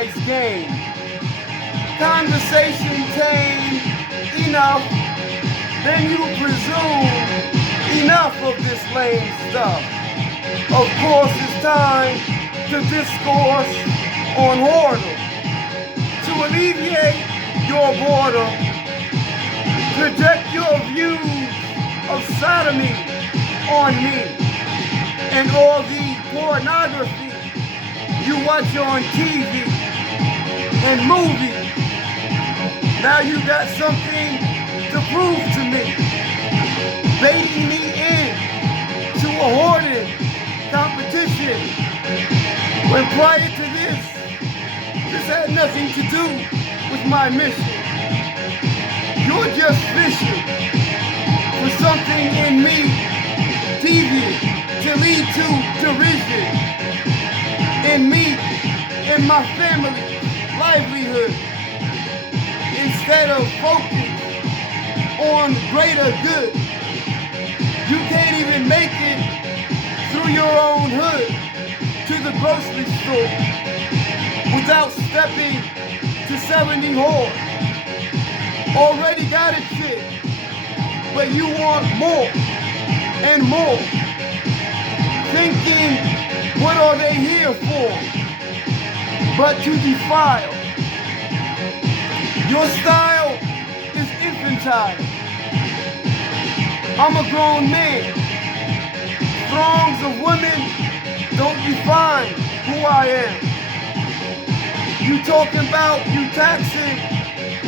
nice game. Conversation tame enough, then you presume enough of this lame stuff. Of course, it's time to discourse on whoredom. To alleviate your boredom, project your views of sodomy on me and all the pornography you watch on TV and movies. Now you got something to prove to me, baiting me in to a hoarding competition, when prior to this had nothing to do with my mission. You're just fishing for something in me deviant to lead to derision in me and my family livelihood, instead of focus on greater good. You can't even make it through your own hood to the grocery store without stepping to 70 whores. Already got a chick, but you want more and more. Thinking, what are they here for? But to defile. Your style is infantile. I'm a grown man. Throngs of women don't define who I am. You talking about you taxing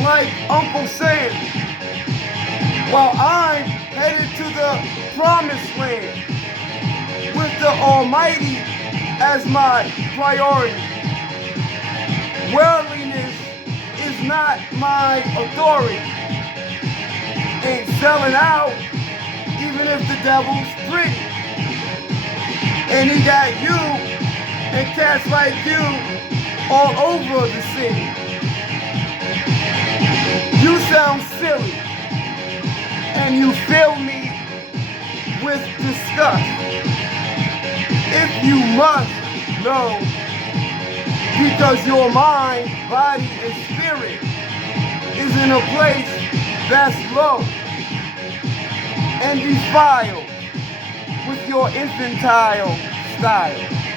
like Uncle Sam, while I'm headed to the promised land with the Almighty as my priority. Worldliness is not my authority. Ain't selling out even if the devil's pretty. And he got you and cats like you all over the city. You sound silly, and you fill me with disgust. If you must know, because your mind, body, and spirit is in a place that's low and defiled with your infantile style.